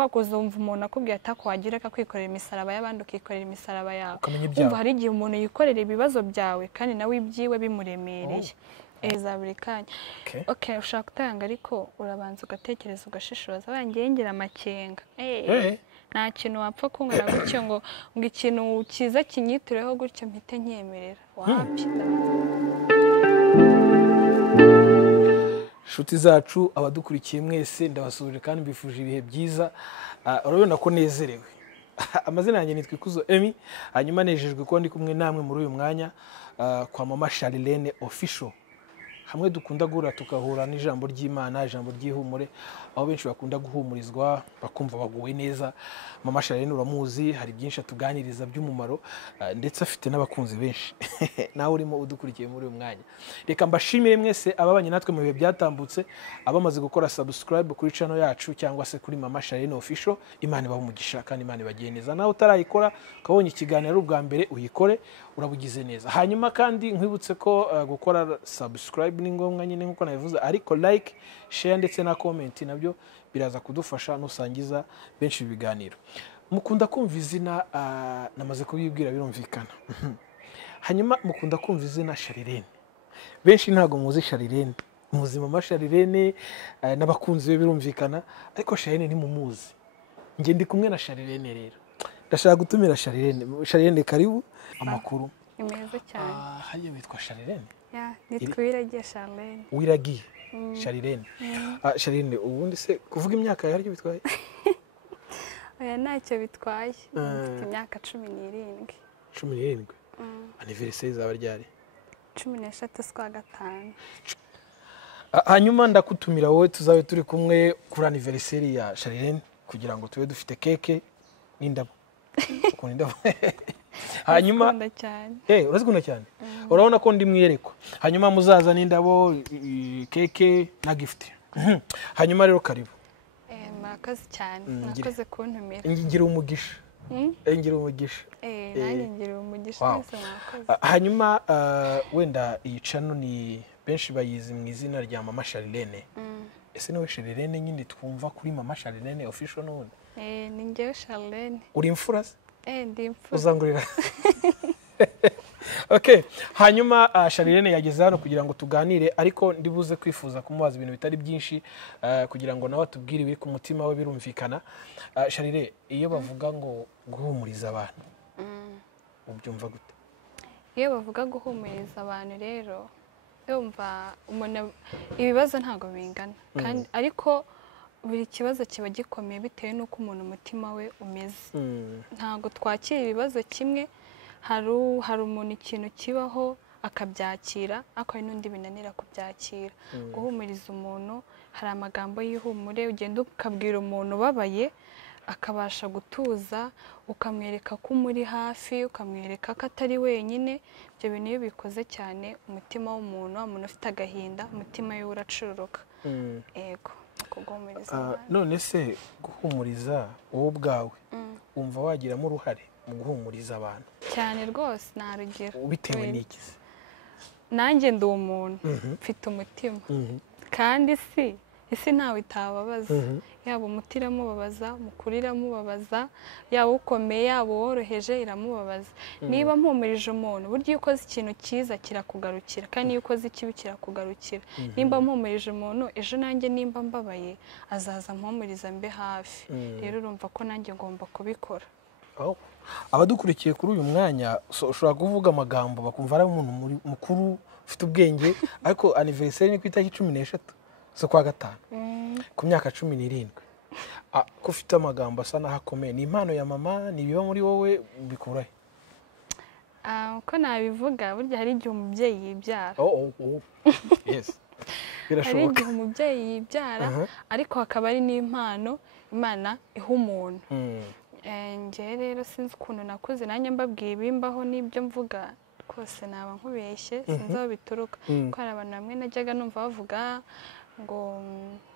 kwa kuzumva umuntu akubwiye atako wagira akakwikorera imisaraba y'abandi ukikorera imisaraba yawe umva hari igihe umuntu yikorera ibibazo byawe kandi nawe ibyiwe bimuremereye za buri kanya okay ushaka gutanga ariko urabanza ugatekereza ugashishoza bangiye ngira amakenga nta kintu wapfa kungana gutyo ngo ikintu cyiza kinyitureho gutyo mpite nkemerera wapi Shuti zacu abadukurikiye mwese ndabasubije kandi mbifuje ibihe byiza urabona ko nezerewe amazina yanjye nitwa Ikuzo Emi hanyuma nejejwe ko ndi kumwe namwe muri uyu mwanya kwa mama Charlene official hamwe dukunda gura tukahura n'ijambo ry'Imana ijambo ry'ihumure aho benshi bakunda guhumurizwa bakumva baguwe neza mama Charlene uramuzi hari byinshi atuganiriza by'umumaro ndetse afite n'abakunzi benshi nawe urimo udukurikiye muri uyu mwanya reka mbashimire mwese ababanye natwe mu bihe byatambutse abamaze gukora subscribe kuri channel yacu cyangwa se kuri mama Charlene official Imana ibahumugisha kandi Imana ibagiye neza nawe utarayikora ukabonye ikiganiro ubwa mbere uyikore urabugize neza hanyuma kandi nkwibutse ko gukora subscribe ni ngombwa nyine nkuko nabivuze ariko like share ndetse na comment nabyo biraza kudufasha nusangiza benshi ibiganiro mukunda kumva izina namaze kubibwira birumvikana hanyuma mukunda kumva izina Charlene benshi ntago muzi Charlene muzi mama Charlene n'abakunzi be birumvikana ariko Charlene ni mumuzi nge ndi kumwe na Charlene rero ndashaka gutumira Charlene karibu amakuru imeze cyane haye witwa Charlene nitwa Yaribyaye Charlene Yaribyaye Charlene Charlene ubundi se kuvuga imyaka yawe ariko bitwaye oya ntacyo bitwaye mfite imyaka 17 anniversaire zaba ryari 16 z'ukwa gatanu hanyuma ndakutumira wowe tuzabe turi kumwe kuri anniversaire ya Charlene kugira ngo tube dufite keke n'indabo hanyuma urazikunda cyane urabona ko ndi mwiyerekwa hanyuma muzaza n'indabo keke na gift hanyuma rero karibu murakoze cyane murakoze kuntumira ngira umugisha ngira umugisha nanjye ngira umugisha mwese murakoze hanyuma wenda iyi channel ni benshi bayizi mu izina rya mama Charlene ese nawe Charlene nyine twumva kuri mama Charlene official n'ubundi ni njyewe Charlene uri imfura ndi imfura uzangurira okay hanyuma Charlene yageze hano kugira ngo tuganire ariko ndibuze kwifuza kumubaza ibintu bitari byinshi kugira ngo nawe atubwire ibiri ku mutima we birumvikana Charlene iyo bavuga ngo guhumuriza abantu ubyumva gute iyo bavuga guhumuriza abantu rero yumva umuntu ibibazo ntago bingana kandi ariko buri kibazo kiba gikomeye bitewe nuko umuntu umutima we umeze ntago twakira ibibazo kimwe hari umuntu ikintu kibaho akabyakira ako ari n'undi binanira kubyakira guhumuriza umuntu hari amagambo y'ihumure ugenda ukabwira umuntu ubabaye akabasha gutuza ukamwereka ko muri hafi ukamwereka ko atari wenyine ibyo bintu iyo bikoze cyane umutima w'umuntu umuntu ufite agahinda umutima we uracururuka yego none se guhumuriza wowe ubwawe wumva wagiramo uruhare mu guhumuriza abantu cyane rwose narugero bitewe n'iki nanjye ndi umuntu mfite umutima kandi isi ntawe itababaza yaba umuti iramubabaza mukuru iramubabaza yaba ukomeye yaba woroheje iramubabaza niba mpumurije umuntu burya iyo ukoze ikintu cyiza kirakugarukira kandi iyo ukoze ikibi kirakugarukira nimba mpumurije umuntu ejo nanjye nimba mbabaye azaza mpumuriza mbe hafi rero urumva ko nanjye ngomba kubikora abadukurikiye kuri uyu mwanya ushobora kuvuga amagambo bakumva ari umuntu mukuru ufite ubwenge ariko anniversaire ni ku itariki 16 z'ukwa gatanu ku myaka 17 ko ufite amagambo asa naho akomeye ni impano ya mama ni biba muri wowe bikurahe uko nabivuga burya hari igihe umubyeyi yibyara yes hari igihe umubyeyi yibyara ariko hakaba ari n'impano Imana iha umuntu njye rero sinzi ukuntu nakuze nanjye mbabwiye ibimbaho n'ibyo mvuga kose naba nkubeshye sinzi aho bituruka ko hari abantu bamwe najyaga numva bavuga ngo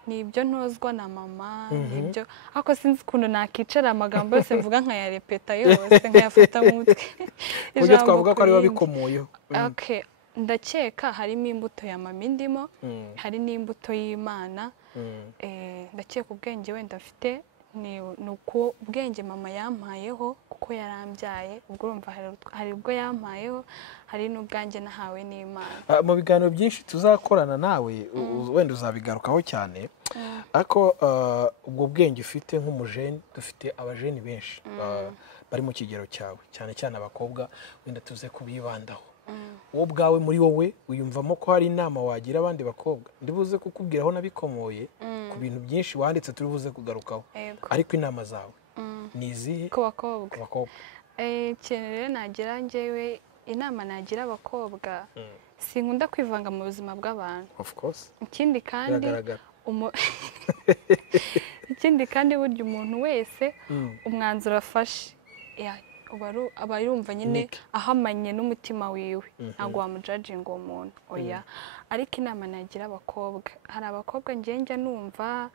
nibyo ntozwa na mama nibyo ariko sinzi ukuntu nakicara amagambo yose mvuga nkayarepeta yose nkayafata mu mutwe ujye twavuga ko ari babikomoyeho okay ndakeka harimo imbuto ya mama indimo hari n'imbuto y'Imana ndakeka ubwenge wenda mfite ni uko ubwenge mama yampayeho kuko yarambyaye, ubwo urumva hari ubwo yampayeho, hari n'ubwanjye nahawe n'Imana. Mu biganiro byinshi tuzakorana nawe wenda uzabigarukaho cyane, ariko ubwo bwenge ufite nk'umujeni, dufite abajeni benshi bari mu kigero cyawe, cyane cyane abakobwa, wenda tuze kubibandaho. Wowe ubwawe muri wowe wiyumvamo ko hari inama wagira abandi bakobwa? Ndibuze kukubwiraho nabikomoye ku bintu byinshi wanditse turi buze kugarukaho, ariko inama zawe ni izihe ku bakobwa? Ikintu rero nagira njyewe, inama nagira abakobwa, sinkunda kwivanga mu buzima bw'abantu. Of course. Ikindi kandi burya umuntu wese umwanzuro afashe aba yumva nyine ahamanye n'umutima wiwe, ntabwo wamujajinga uwo muntu, oya. Ariko inama nagira abakobwa, hari abakobwa njya numva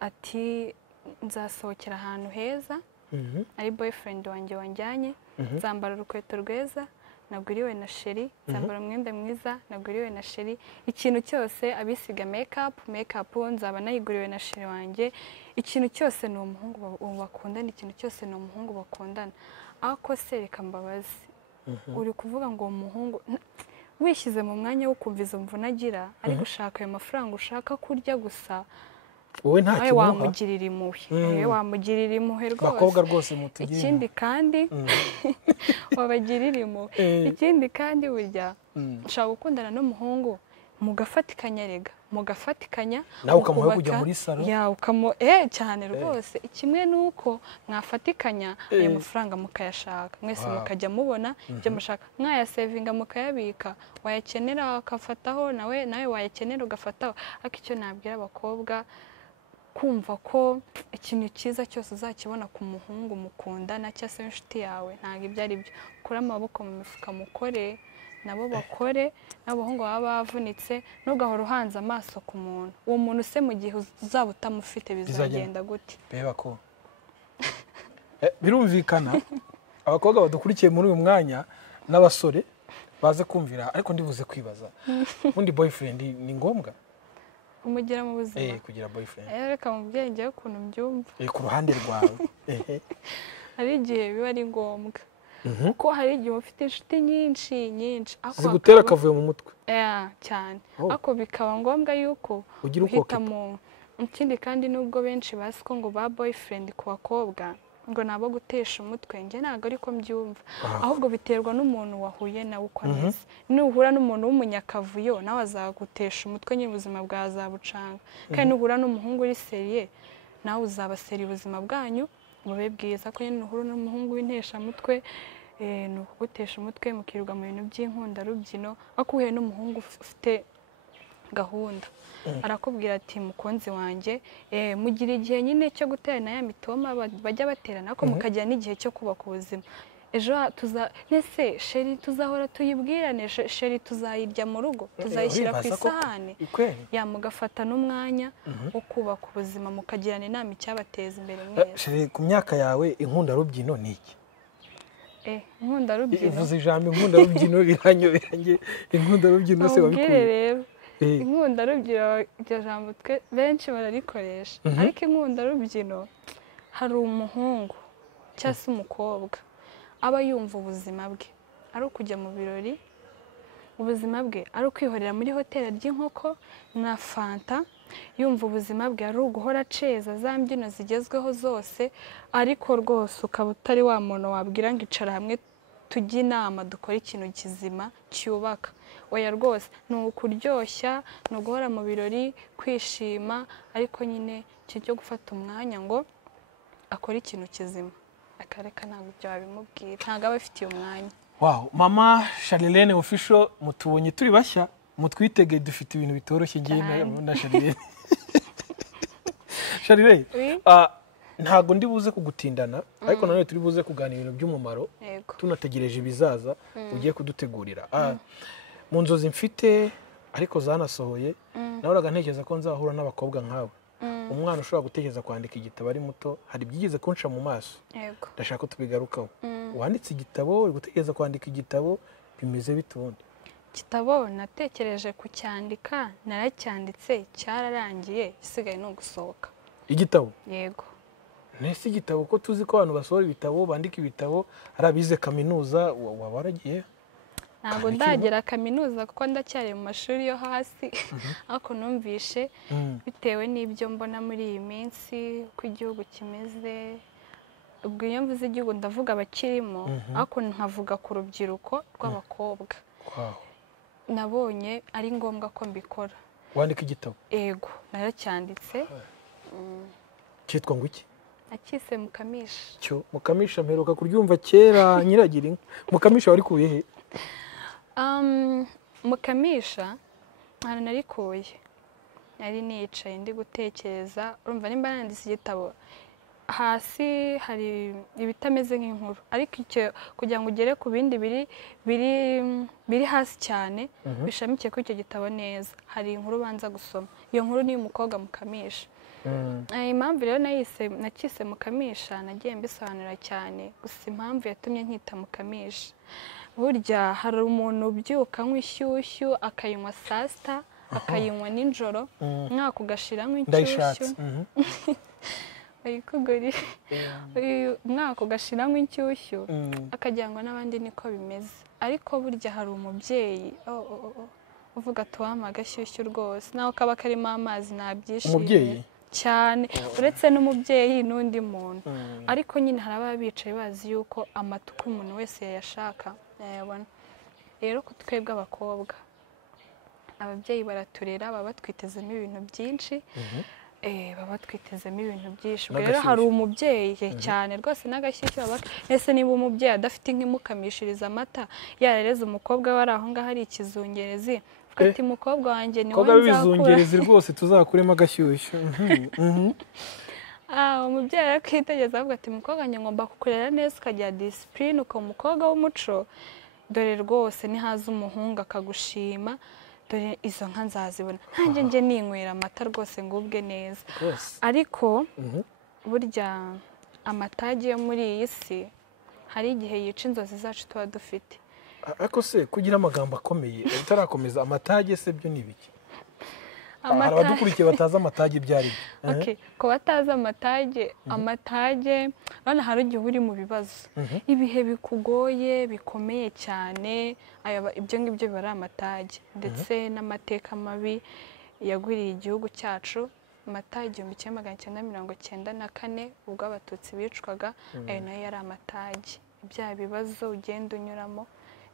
ati nzasohokera ahantu heza, ari boyfriend wanjye wanjyanye, nzambara urukweto rwiza naguriwe na sheri, nzambara umwenda mwiza naguriwe na sheri, ikintu cyose abisiga makeup nzaba nayiguriwe na sheri wanjye, ikintu cyose ni umuhungu bakundana, ikintu cyose ni umuhungu bakundana. Ako se reka mbabazi, uri kuvuga ngo umuhungu wishyize mu mwanya wo kumva izo mvune agira, ari gushaka ayo mafaranga ushaka kurya gusa, wowe nta kimuha, wamugirira impuhwe, wamugirira impuhwe rwose. Bakobwa rwose mutugire. Ikindi kandi wabagirira impuhwe. Ikindi kandi burya ushaka gukundana n'umuhungu mugafatikanya, mugafatikanya, nawe ukamuha kujya muri salo cyane rwose. Kimwe nuko mwafatikanya ayo mafaranga mukayashaka, mwese mukajya mubona ibyo mushaka, mwayasevinga mukayabika, wayakenera akafataho, nawe wayakenera ugafataho. Ariko icyo nabwira abakobwa, kumva ko ikintu cyiza cyose uzakibona ku muhungu mukundana cyangwa se inshuti yawe, ntabwo ibyo ari byo. Kura amaboko mu mifuka mukore, nabo bakore, n'abahungu baba bavunitse, ntugahora uhanze amaso ku muntu. Uwo muntu se mu gihe uzaba utamufite bizagenda gute? Beba ko birumvikana abakobwa badukurikiye muri uyu mwanya n'abasore baze kumvira, ariko ndibuze kwibaza, undi boyfriend ni ngombwa umugira mu buzima? Kugira boyfriend reka mubwire njyewe ukuntu mbyumva. Ku ruhande rwawe hari igihe biba ari ngombwa, kuko hari igihe ufite inshuti nyinshi zigutera akavuyo mu mutwe cyane, ariko bikaba ngombwa yuko uhitamo. Ikindi kandi nubwo benshi bazi ko ngo ba boyfriend ku bakobwa ngo nabo gutesha umutwe, njye ntabwo ariko mbyumva, ahubwo biterwa n'umuntu wahuye nawe uko ameze. Nuhura n'umuntu w'umunyakavuyo nawe azagutesha umutwe, nyine ubuzima bwawe azabucanga. Kandi nuhura n'umuhungu uri seriye, nawe uzaba seriye, ubuzima bwanyu bube bwiza. Ko nyine nuhura n'umuhungu w'inteshamutwe, ni ukugutesha umutwe, mukirirwa mu bintu by'inkundarubyino. Ariko uhuye n'umuhungu ufite gahunda, arakubwira ati mukunzi wanjye, mugira igihe nyine cyo guterana ya mitoma bajya baterana, ariko mukagira n'igihe cyo kubaka ubuzima. Ejo nese sheri tuzahora tuyibwirane, sheri tuzayirya mu rugo, tuzayishyira ku isahani, mugafata n'umwanya wo kubaka ubuzima, mukagirana inama icyabateza imbere mwese. Sheri, ku myaka yawe inkundarubyino ni iki? Inkundarubyino ivuze ijambo inkundarubyino biranyoberanye. Inkundarubyino se wabikuye rero? Inkundarubyino iryo jambo twe benshi bararikoresha, ariko inkundarubyino hari umuhungu cyangwa se umukobwa aba yumva ubuzima bwe ari ukujya mu birori, ubuzima bwe ari ukwihorera muri hoteli ry'inkoko na fanta, yumva ubuzima bwe ari uguhora aceza za mbyino zigezweho zose, ariko rwose ukaba utari wa muntu wabwira ngo icara hamwe tujye inama dukora ikintu kizima cyubaka. Oya rwose, ni ukuryoshya, ni uguhora mu birori, kwishima, ariko nyine cyo cyo gufata umwanya ngo akora ikintu kizima, akareka ntabwo ibyo wabimubwira, ntabwo aba afitiye umwanya. Wow, mama Charlene official, mutubonye turi bashya, mutwitege, dufite ibintu bitoroshye ngiye na Charlene. Charlene, ntago ndi buze kugutindana, ariko nanone turi buze kuganira ibintu by'umumaro, tunategereje ibizaza ugiye kudutegurira. Mu nzozi mfite ariko zanasohoye, nahoraga ntekereza ko nzahura n'abakobwa nkawe. Umwana ushobora gutekereza kwandika igitabo ari muto, hari byigeze kunca mu maso. Ndashaka ko tubigarukaho. Wanditse igitabo, uri gutekereza kwandika igitabo, bimeze bitundi? Igitabo natekereje kucyandika, naracyanditse, cyararangiye, gisigaye no gusohoka. Igitabo? Yego. nese igitabo ko tuzi ko abantu basohora ibitabo bandika ibitabo ari abize kaminuza waba waragiye ntabwo ndagera kaminuza kuko ndacyari mu mashuri yo hasi ariko numvishe bitewe n'ibyo mbona muri iyi minsi uko igihugu kimeze ubwo iyo mvuze igihugu ndavuga abakirimo ariko nkavuga ku rubyiruko rw'abakobwa nabonye ari ngombwa ko mbikora. Wandika igitabo? Yego naracyanditse. Cyitwa ngo iki? Akise Mukamisha. Cyo Mukamisha mperuka kuryumva kera nyiragira inka. Mukamisha wari kuye he? Mukamisha hano narikuye. Nari nicaye ndi gutekereza urumva nimba nanditse igitabo hasi hari ibitameze nk'inkuru ariko icyo kugira ngo ugere ku bindi biri hasi cyane bishamikiye kuri icyo gitabo neza hari inkuru banza gusoma iyo nkuru ni umukobwa Mukamisha. Impamvu rero nakise Mukamisha nagiye mbisobanura cyane gusa impamvu yatumye nkita Mukamisha burya hari umuntu ubyuka nk'ishyushyu akayinywa saa sita akayinywa nijoro mwaka ugashiramo inshyushyu ayikuguri umwaka ugashiramo inshyushyu akagira ngo n'abandi niko bimeze ariko burya hari umubyeyi uvuga tuwama agashyushyu rwose naho kaba karimo amazi nabyishimiye cyane uretse n'umubyeyi n'undi muntu ariko nyine hari ababa bicaye bazi yuko amatuku umuntu wese yayashaka yayabona rero ko twebwe abakobwa ababyeyi baraturera baba batwitezemo ibintu byinshi baba twitezemo ibintu byinshi rero hari umubyeyi cyane rwose n'agashyushyu ese niba umubyeyi adafite nk'imukamishiriza amata yarereza umukobwa we ari aho ngaho ari ikizungerezi ati mukobwa wanjye ni wowe nzakura bizungerezi rwose tuzakuremo agashyushyu umubyeyi arakwitegereza avuga ati mukobwa wanjye ngomba kukurera neza ukagira disipurine ukaba umukobwa w'umuco dore rwose nihaza umuhungu akagushima dore izo nka nzazibona ntange njye ninywera amata rwose ngubwe neza ariko burya amatage yo muri iyi si hari igihe yica inzozi zacu tuba dufite ariko se kugira amagambo akomeye utarakomeza amatage se byo ni biki hari abadukurikiye batazi amatage ibyo ari byo ko batazi amatage urabona hari igihe uri mu bibazo ibihe bikugoye bikomeye cyane ibyo ngibyo biba ari amatage ndetse n'amateka mabi yagwiriye igihugu cyacu amatage 1994 ubwo abatutsi bicwaga ayo nayo yari amatage ibya bibazo ugenda unyuramo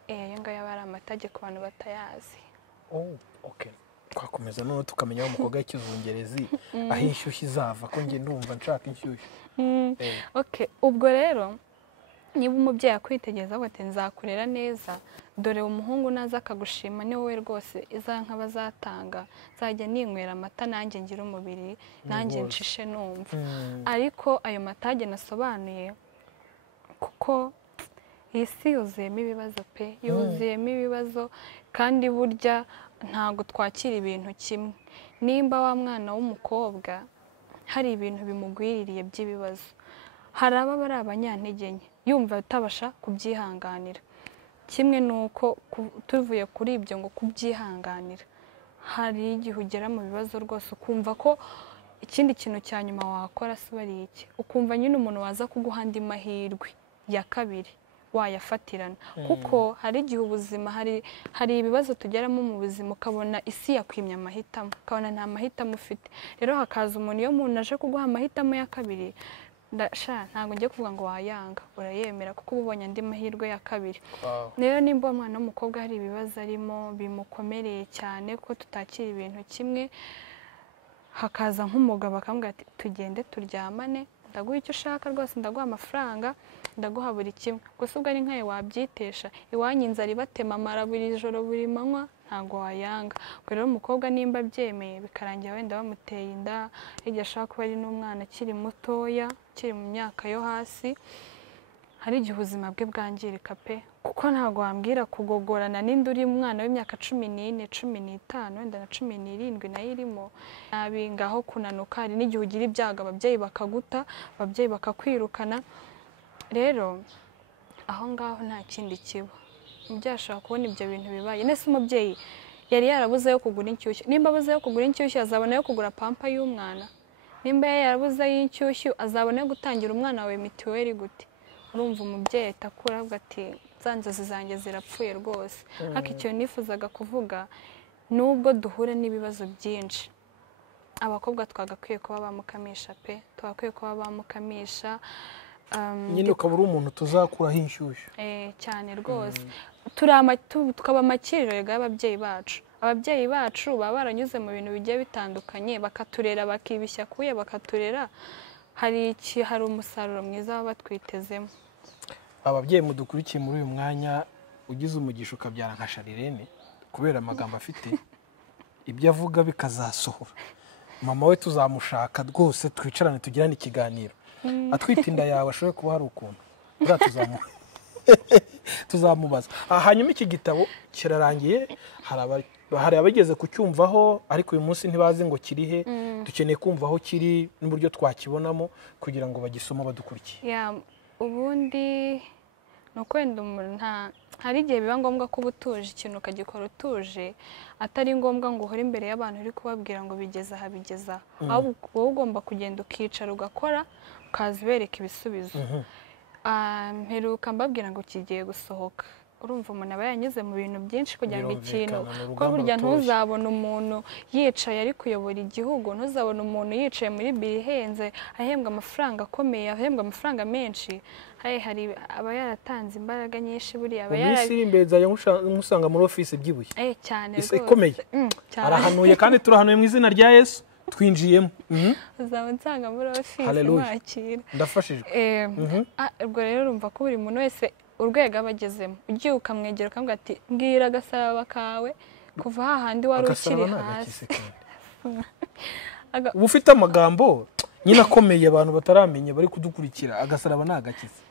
ayo ngayo aba ari amatage ku bantu batayazi. Twakomeza none tukamenya umukobwa w'ikizungerezi aho inshyushyu izava ko njye ndumva nshaka inshyushyu. Ubwo rero niba umubyeyi akwitegereza ngo ati nzakurera neza dore umuhungu naza akagushima ni wowe rwose iza nka bazatanga nzajya ninywera amata nanjye ngira umubiri nanjye nshishe numva ariko ayo matage nasobanuye kuko iyi si yuzuyemo ibibazo pe yuzuyemo ibibazo kandi burya ntabwo twakira ibintu kimwe nimba wa mwana w'umukobwa hari ibintu bimugwiririye by'ibibazo hari ababa ari abanyantege nke yumva atabasha kubyihanganira kimwe nuko tuvuye kuri ibyo ngo kubyihanganira hari igihe ugera mu bibazo rwose ukumva ko ikindi kintu cya nyuma wakora se bari iki ukumva nyine umuntu waza kuguha andi mahirwe ya kabiri wayafatirana kuko hari igihe ubuzima hari ibibazo tugeramo mu buzima ukabona isi yakwimye amahitamo ukabona nta mahitamo ufite rero hakaza umuntu iyo umuntu aje kuguha amahitamo ya kabiri ntabwo ngiye kuvuga ngo wayanga urayemera kuko uba ubonye andi mahirwe ya kabiri rero nimba umwana w'umukobwa hari ibibazo arimo bimukomereye cyane ko tutakira ibintu kimwe hakaza nk'umugabo akamubwira ati tugende turyamane ndaguha icyo ushaka rwose ndaguha amafaranga ndaguha buri kimwe gusa ubwo ari nkayo wabyitesha iwanyu inzara ibatema amara buri joro buri manywa ntabwo wayanga ubwo rero umukobwa nimba abyemeye bikarangira wenda bamuteye inda igihe ashaka kuba ari n'umwana akiri mutoya akiri mu myaka yo hasi hari igihe ubuzima bwe bwangirika pe kuko ntabwo wambwira kugogorana n'indi uri umwana w'imyaka 14 15 wenda na 17 nayo irimo nabi ngaho kunanuka hari n'igihe ugira ibyago ababyeyi bakaguta ababyeyi bakakwirukana rero aho ngaho nta kindi kiba umubyeyi ashobora kubona ibyo bintu bibaye nese umubyeyi yari yarabuze yo kugura inshyushyu nimba abuze yo kugura inshyushyu azabona yo kugura pampa y'umwana nimba yarabuze y'inshyushyu azabone gutangira umwana wawe mituweli gute? Urumva umubyeyi atakura avuga ati za nzozi zanjye zirapfuye rwose. Ariko icyo nifuzaga kuvuga, nubwo duhura n'ibibazo byinshi, abakobwa twagakwiye kuba bamukamisha pe, twagakwiye kuba bamukamisha. Nyine ukaba uri umuntu tuzakuraho inshyushyu. Cyane rwose. Tukaba amakiriro y'ababyeyi bacu. Ababyeyi bacu baba baranyuze mu bintu bigiye bitandukanye, bakaturera, bakibishya kuye, bakaturera. Hari umusaruro mwiza baba batwitezemo. Ababyeyi mudukurikiye muri uyu mwanya, ugize umugisha ukabyara nka Charlene, kubera amagambo afite, ibyo avuga bikazasohora. Mama we tuzamushaka rwose, twicarane tugirane ikiganiro. Atwite inda yawe ashobora kuba hari ukuntu tuzamubaza. Hanyuma iki gitabo kirarangiye, hari abageze kucyumvaho, ariko uyu munsi ntibazi ngo kirihe. Dukeneye kumva aho kiri n'uburyo twakibonamo kugira ngo bagisoma badukurikiye. Ubundi ni ukwenda umuntu hari igihe biba ngombwa ko uba utuje ikintu ukagikora utuje, atari ngombwa ngo uhore imbere y'abantu uri kubabwira ngo bigeze aha bigeze aha. Ahubwo wowe ugomba kugenda ukicara ugakora, ukaza ubereka ibisubizo. Mperuka mbabwira ngo kigiye gusohoka. Urumva umuntu aba yanyuze mu bintu byinshi kugira ngo ikintu, ko burya ntuzabona umuntu yicaye ari kuyobora igihugu, ntuzabona umuntu yicaye muri biro ihenze ahembwa amafaranga akomeye, ahembwa amafaranga menshi. Hari aba yaratanze imbaraga nyinshi, buriya aba iri imbere nzajya musanga muri office byibuye cyane rwose ikomeye. Arahanuye kandi turahanuye mu izina rya Yesu, twinjiyemo. Uzaba nsanga muri office mwakira. Ndafashijwe. Ubwo rero urumva ko buri muntu wese urwego abagezemo, ugiye ukamwegera ukamubwira ati mbwira agasaraba kawe kuva hahandi wari ukiri hasi. Uba ufite amagambo nyine akomeye abantu bataramenya bari kudukurikira. Agasaraba ni agakiza.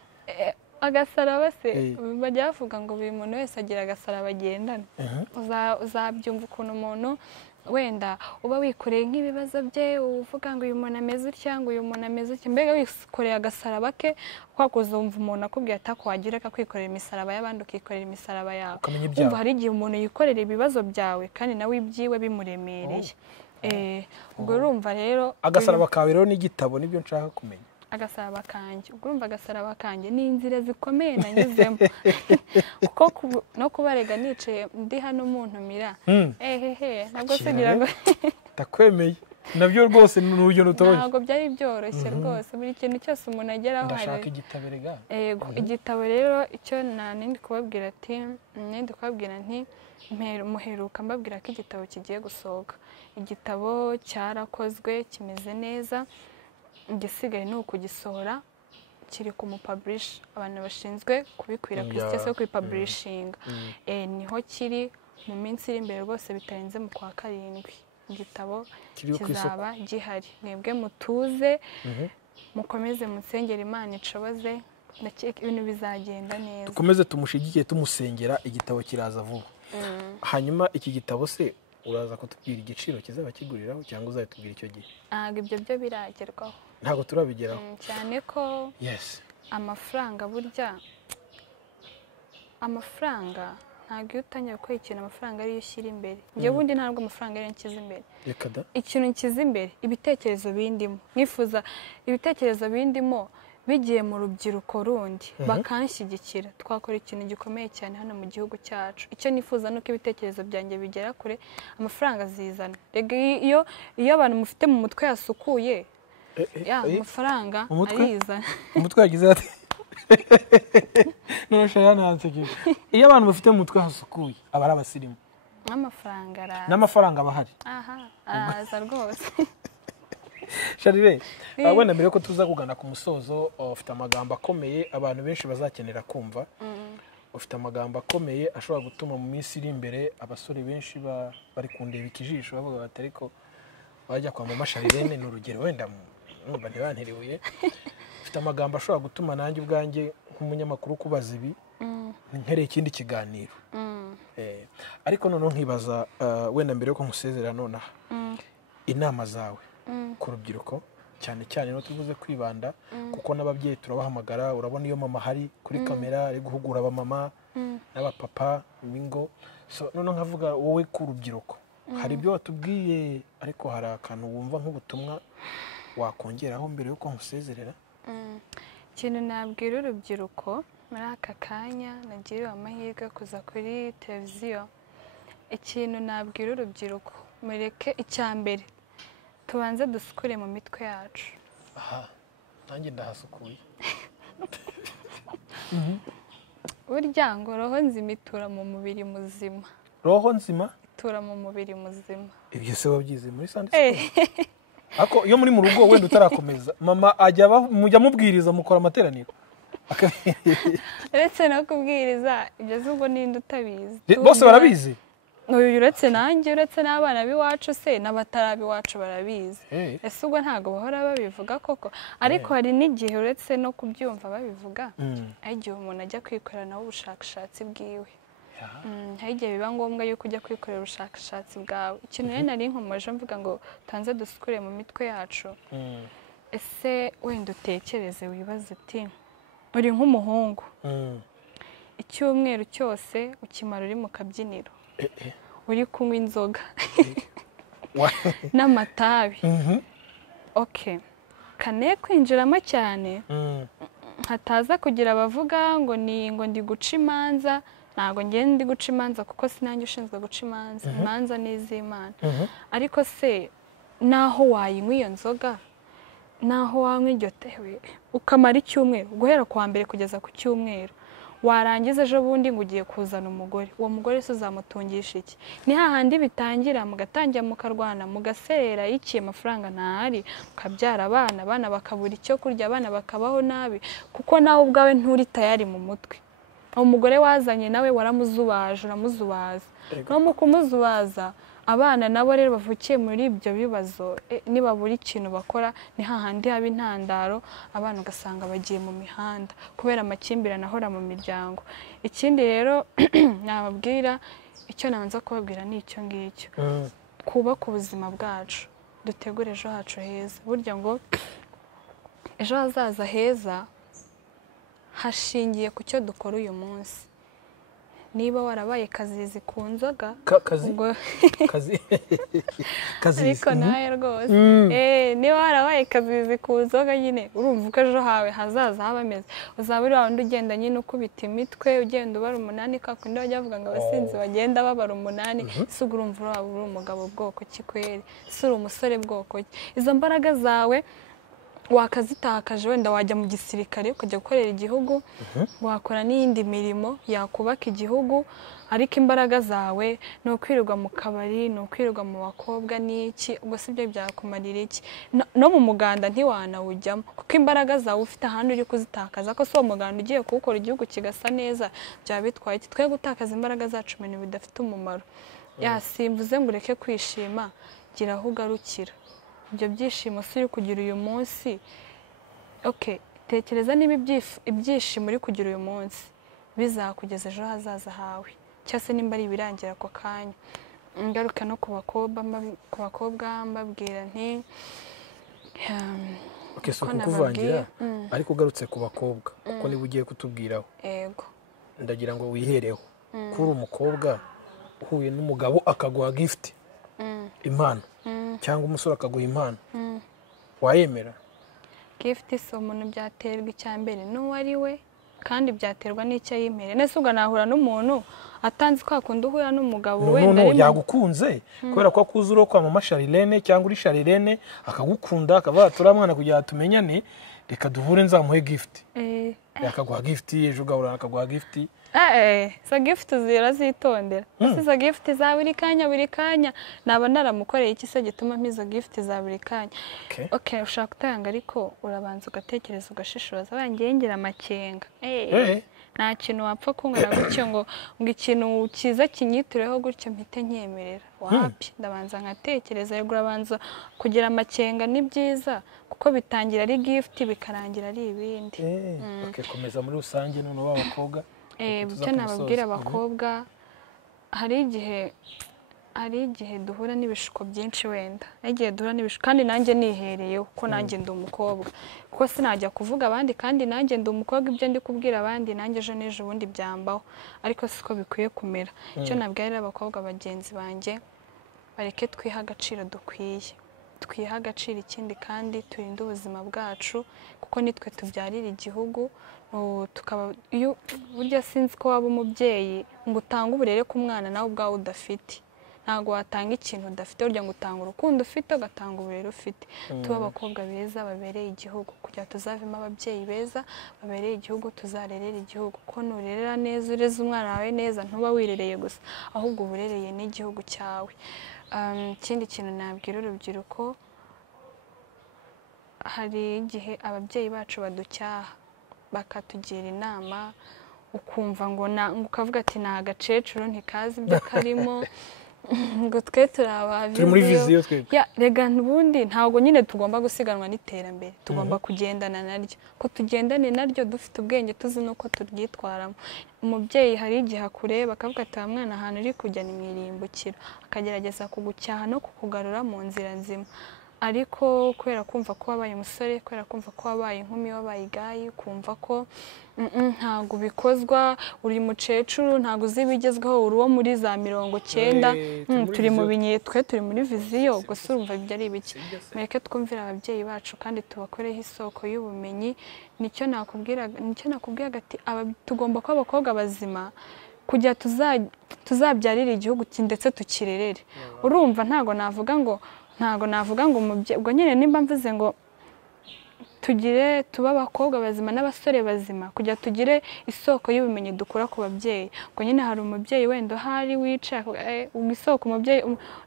Agasaraba se bajya bavuga ngo buri muntu wese agira agasaraba agendana. Uzabyumva ukuntu umuntu wenda uba wikoreye nk'ibibazo bye, uvuga ngo uyu muntu ameze utya, ngo uyu muntu ameze utya, mbega wikoreye agasaraba ke, kwa kuzumva umuntu akubwira atako wagira akakwikorera imisaraba y'abandi ukikorera imisaraba yawe. Umva hari igihe umuntu yikorera ibibazo byawe kandi nawe ibyiwe bimuremereye. Ubwo urumva rero agasaraba kawe rero n'igitabo nibyo nshaka kumenya. Agasaraba kanjye, ubwo urumva agasaraba kanjye ni inzira zikomeye nanyuzemo, kuko no kubarega nicaye ndi hano muntumira ntabwo sigira ngo ndakwemeye nabyo rwose ni urugendo rutoye. Ntabwo byari byoroshye rwose, buri kintu cyose umuntu ageraho hari. Ndashaka igitabo rega. Igitabo rero icyo nindi kubabwira nti muheruka mbabwira ko igitabo kigiye gusohoka. Igitabo cyarakozwe kimeze neza, igisigaye ni ukugisohora, kiri ku mupublish, abantu bashinzwe kubikwirakwiza cyangwa se kubipublishinga. Niho kiri mu minsi iri imbere rwose, bitarenze mu kwa karindwi igitabo kizaba gihari. Mwebwe mutuze, mukomeze musengera Imana icoboze, ibintu bizagenda neza. Dukomeze tumushigikiye tumusengera, igitabo kiraza vuba. Hanyuma iki gitabo se uraza kutubwira igiciro kizaba kiguriraho cyangwa uzatubwira icyo gihe? Ntabwo ibyo byo biragerwaho. Ntabwo turabigeraho. Cyane ko amafaranga burya, amafaranga ntabwo iyo utangiye gukora ikintu amafaranga ariyo ushyira imbere. Njyewe ubundi ntabwo amafaranga ariyo nshyize imbere. Ikintu nshyize imbere, ibitekerezo bindimo. Mwifuza ibitekerezo bindimo bigiye mu rubyiruko rundi bakanshyigikira, twakora ikintu gikomeye cyane hano mu gihugu cyacu. Icyo nifuza nuko ibitekerezo byanjye bigera kure, amafaranga azizana. Iyo abantu mufite mu mutwe yasukuye, amafaranga arizana. Umutwe yagize ati iyo abantu bafite mu mutwe hasukuye aba ari abasirimu. N'amafaranga aba ahari. Araza rwose. Charlene, wenda mbere ko tuza kugana ku musozo, ufite amagambo akomeye abantu benshi bazakenera kumva. Ufite amagambo akomeye ashobora gutuma mu minsi iri imbere abasore benshi bari kundeba ikijisho bavuga bati ariko bajya kwa mama Charlene, ni urugero wenda numva ntibantiribuye. Ufite amagambo ashobora gutuma nanjye ubwanjye nk'umunyamakuru kubaza ibi nkereye ikindi kiganiro. Ariko noneho nkibaza wenda mbere yuko nkusezera nonaha, inama zawe ku rubyiruko cyane cyane no tuvuze kwibanda, kuko n'ababyeyi turabahamagara, urabona iyo mama hari kuri kamera ari guhugura abamama n'abapapa bingo. Noneho nkavuga wowe ku rubyiruko, hari ibyo watubwiye ariko hari akantu wumva nk'ubutumwa wakongeraho mbere yuko nkusezerera? Ikintu nabwira urubyiruko muri aka kanya nagiriwe amahirwe kuza kuri televiziyo, ikintu nabwira urubyiruko mureke icya mbere tubanze dusukure mu mitwe yacu. Aha, nanjye ndahasukuye. Burya ngo roho nzima itura mu mubiri muzima. Roho nzima itura mu mubiri muzima. Ibyo se wabyize muri Sunday School? Ako iyo muri mu rugo wenda utarakomeza mama ajya mujya mubwiriza mukora amateraniro? Uretse no kubwiriza ibyo zubwo ninde utabizi? Bose barabizi? Uretse nanjye, uretse n'abana b'iwacu se n'abatarabi iwacu barabizi. Ese ubwo ntago bahora babivuga koko, ariko hari n'igihe uretse no kubyumva babivuga igihe umuntu ajya kwikorera nawe ubushakashatsi bwiwe. Hari igihe biba ngombwa yuko ujya kwikorera ubushakashatsi bwawe. Ikintu rero nari nkomeje mvuga ngo tanze dusukure mu mitwe yacu. Ese wenda utekereze wibaze uti uri nk'umuhungu, icyumweru cyose ukimara uri mu kabyiniro, uri kunywa inzoga n'amatabi. Kane kwinjiramo cyane hataza kugira abavuga ngo ndi guca imanza. Ntabwo ngende ndi guca imanza kuko sinanjye ushinzwe guca imanza. Imanza ni iz'Imana. Ariko se naho wayinywa iyo nzoga, naho wanywa iryo tewe ukamara icyumweru guhera kuwa mbere kugeza ku cyumweru, warangiza ejo bundi ngo ugiye kuzana umugore, uwo mugore se uzamutungisha iki? Ni hahandi bitangira mugatangira mukarwana mugaserera iki amafaranga ntahari, mukabyara abana bakabura icyo kurya, abana bakabaho nabi kuko nawe ubwawe nturi tayari mu mutwe. Umugore wazanye nawe waramuzubaje, uramuzubaza. No mu kumuzubaza abana nabo rero bavukiye muri ibyo bibazo, nibabura ikintu bakora ni hahandi haba intandaro, abana ugasanga bagiye mu mihanda kubera amakimbirane ahora mu miryango. Ikindi rero nababwira, icyo nabanza kubabwira ni icyo ngicyo, kubaka ubuzima bwacu, dutegure ejo hacu heza. Burya ngo ejo hazaza heza hashingiye ku cyo dukora uyu munsi. Niba warabaye kazizi ku nzoga, ariko nawe rwose niba warabaye kazizi ku nzoga nyine urumva uko ejo hawe hazaza haba ameze. Uzaba uri wundi ugenda nyine ukubita imitwe, ugenda ubara 8, kakundi bajya bavuga ngo abasinzi bagenda babara 8. Se urumva uraba uri umugabo bwoko ki kweri? Se uri umusore bwoko ki? Izo mbaraga zawe wakazitakaje, wenda wajya mu gisirikare ukajya gukorera igihugu, wakora n'iyindi mirimo yakubaka igihugu, ariko imbaraga zawe ni ukwirirwa mu kabari, ni ukwirirwa mu bakobwa n'iki, ubwo si byo byakumarira iki? No mu muganda ntiwanawujyamo kuko imbaraga zawe ufite ahandi uri kuzitakaza, ko si uwo muganda ugiye kuwukora igihugu kigasa neza, byaba bitwaye iki? Twe gutakaza imbaraga zacu mu bintu bidafite umumaro. Simvuze ngo ureke kwishima, gira aho ugarukira. Ibyo byishimo si uri kugira uyu munsi, tekereza niba ibyishimo uri kugira uyu munsi bizakugeza ejo hazaza hawe, cyangwa se nimba ari ibirangira ako kanya. Ngaruka no ku bakobwa mbabwira nti si ukukuvangira, ariko ugarutse ku bakobwa kuko niba ugiye kutubwiraho, ndagira ngo wihereho. Kuri umukobwa uhuye n'umugabo akaguha gift, impano, cyangwa umusore akaguha impano, wayemera? Gift si umuntu byaterwa icya mbere n'uwo ari we, kandi byaterwa n'icyo yimere. Nese uganahura n'umuntu atanzi kwa kundi uhura n'umugabo wenda yagukunze kubera ko akuzuro kwa mama Charlene cyangwa uri Charlene akagukunda akavuga turamwana kugira tumenyane, reka duhure nzamuhe gift. Yakaguha gift, ejo gahura akaguha gift. Za gift zirazitondera. Za gift za buri kanya naba naramukoreye iki se gituma mpizo gift za buri kanya? Ushaka gutanga ariko urabanza ugatekereza ugashishoza, bangengira amakenga. Nta kintu wapfa kungana gutyo ngo ikintu kiza kinyitureho gutyo mpite nyemerera. Wapi, ndabanza nkatekereza. Yego urabanza kugira amakenga ni byiza kuko bitangira ari gift bikarangira ari ibindi. Komeza muri rusange none w'abakobwa. Byo nababwira abakobwa, hari igihe duhura n'ibishuko byinshi, wenda igihe duhura n'ibishuko kandi nanjye nihereyeho ko nanjye ndi umukobwa, kuko sinajya kuvuga abandi kandi nanjye ndi umukobwa, ibyo ndi kubwira abandi nanjye ejo n'ejo ubundi byambaho, ariko siko bikwiye kumera. Icyo nabwira abakobwa bagenzi banjye, bareke twiha agaciro dukwiye. twiha agaciro ikindi kandi turinde ubuzima bwacu kuko nitwe tubyarira igihugu. Tukaba iyo burya sinzi ko waba umubyeyi ngo utange uburere ku mwana nawe ubwawe udafite, ntabwo watanga ikintu udafite, burya ngo utanga urukundo ufite ugatanga uburere ufite. Tuba abakobwa beza babereye igihugu kugira tuzavemo ababyeyi beza babereye igihugu, tuzarerera igihugu kuko nurerera neza, ureze umwana wawe neza, ntuba wirereye gusa ahubwo uburereye n'igihugu cyawe. Ikindi kintu nabwira urubyiruko, hari igihe ababyeyi bacu baducyaha bakatugira inama, ukumva ngo ukavuga ati ni agakecuru ntikazi ibyo karimo ngo twe turi muri viziyo twebwe. Rega ubundi ntabwo nyine tugomba gusiganwa n'iterambere, tugomba kugendana naryo, ko tugendane naryo dufite ubwenge tuzi n'uko turyitwaramo. Umubyeyi hari igihe akureba akavuga ati mwana ahantu uri kujya ni mu irimbukiro, akagerageza kugucyaha no kukugarura mu nzira nzima. Ariko kubera kumva ko wabaye umusore, kubera kumva ko wabaye inkumi, wabaye igayi, kumva ko ntabwo bikozwa, uri mukecuru, ntabwo uzi ibigezweho, uri uwo muri za 90, turi mu binyetwe, turi muri viziyo, gusa urumva ibyo ari ibiki. Mureke twumvira ababyeyi bacu kandi tubakoreho isoko y'ubumenyi. Nicyo nakubwiraga ati tugomba kuba abakobwa bazima kugira tuzabyarire igihugu ndetse tukirerere. Urumva ntabwo navuga ngo umubyeyi, ubwo nyine nimba mvuze ngo tuba abakobwa bazima n'abasore bazima kugira tugire isoko y'ubumenyi dukura ku babyeyi. Ubwo nyine hari umubyeyi wenda uhari wicaye,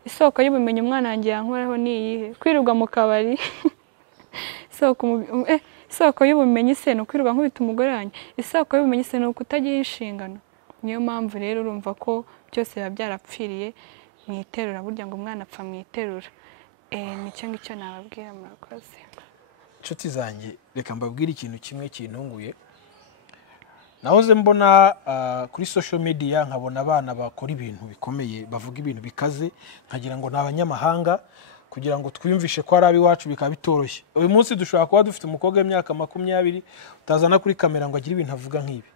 isoko y'ubumenyi umwana wanjye yankoraho ni iyihe? Kwirirwa mu kabari? Isoko y'ubumenyi se ni ukwirirwa nkubita umugore wanjye? Isoko y'ubumenyi se ni ukutagira inshingano? Niyo mpamvu rero urumva ko byose biba byarapfiriye mu iterura, burya ngo umwana apfa mu iterura. Nicyo ngicyo nababwira, murakoze. Inshuti zanjye, reka mbabwire ikintu kimwe kintunguye. Nahoze mbona kuri social media nkabona abana bakora ibintu bikomeye, bavuga ibintu bikaze, nkagira ngo ni abanyamahanga kugira ngo twiyumvishe ko ari abiwacu bikaba bitoroshye. Uyu munsi dushobora kuba dufite umukobwa w'imyaka 20 utazana kuri kamera ngo agire ibintu avuga nk'ibi.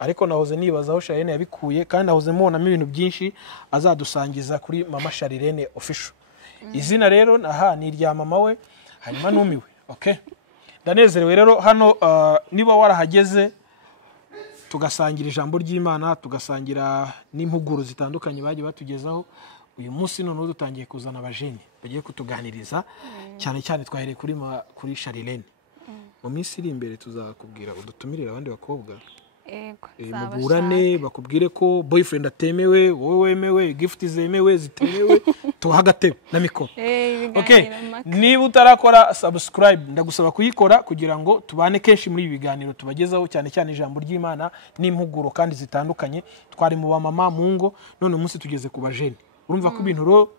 Ariko nahoze nibaza aho Charlene yabikuye, kandi nahoze mubonamo ibintu byinshi azadusangiza kuri mama Charlene official. Izina rero ni irya mama we, hanyuma numiwe. Okay, ndanezerewe rero hano. Niba warahageze tugasangira ijambo ry'Imana, tugasangira n'impuguro zitandukanye bagiye batugezaho, uyu munsi none dutangiye kuzana abajeni bagiye kutuganiriza, cyane cyane twahereye kuri Charlene. Mu minsi iri imbere tuzakubwira udutumirira abandi bakobwa, muburane bakubwire ko boyfriend atemewe, wowe wemewe, gift zemewe, zitemewe, tubaha agatebe na mikoro. Okay, niba utarakora subscribe ndagusaba kuyikora kugira ngo tubane kenshi muri ibi biganiro tubagezaho, cyane cyane ijambo ry'Imana n'impuguro kandi zitandukanye. Twari mu bamama mu ngo, none umunsi tugeze ku bajeni. Urumva ko ibintu ro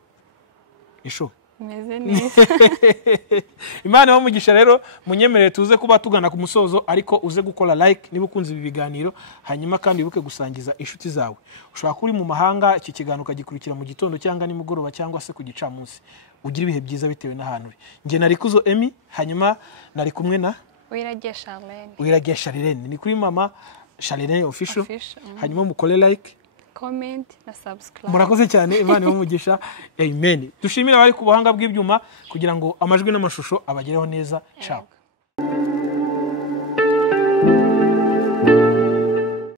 isho meze neza. Imana yo mugisha rero, munyemerere tuze kuba tugana ku musozo, ariko uze gukora like niba ukunze ibi biganiro, hanyuma kandi wibuke gusangiza inshuti zawe. Ushobora kuri mu mahanga, iki kiganiro kagikurikira mu gitondo cyangwa nimugoroba cyangwa se ku gicamunsi. Ugira ibihe byiza bitewe n'ahantu uri. Nge nari kuzo Emi, hanyuma nari kumwe na Wirage Charlene. Ni kuri mama Charlene official. Hanyuma mukore like, comment na subscribe. Murakoze cyane, Imana y'umugisha. Amen. Dushimira abari ku buhanga bw'ibyuma kugira ngo amajwi n'amashusho abagereho neza. Ciao.